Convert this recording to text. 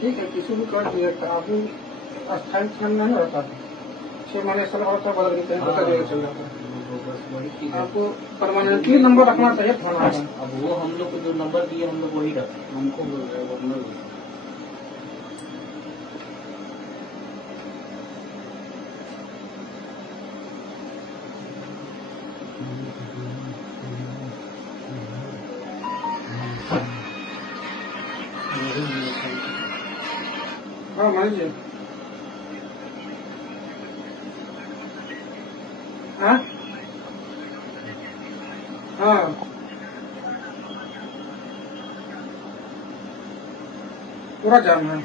ठीक है, किसी भी कर दिया था अभी अस्थायी स्थान नहीं रहता है, 6 महीने साल होता है, बदल देते हैं, होता जगह चल जाता है। बस वही चीज है। आपको परमानेंटली नंबर रखना चाहिए थाना का। अब वो हम लोग को जो नंबर दिए हम लोग वही रखें। हमको बोल रहे हैं हम लोग हाँ मान लीजिए। हाँ हाँ पूरा जाम है।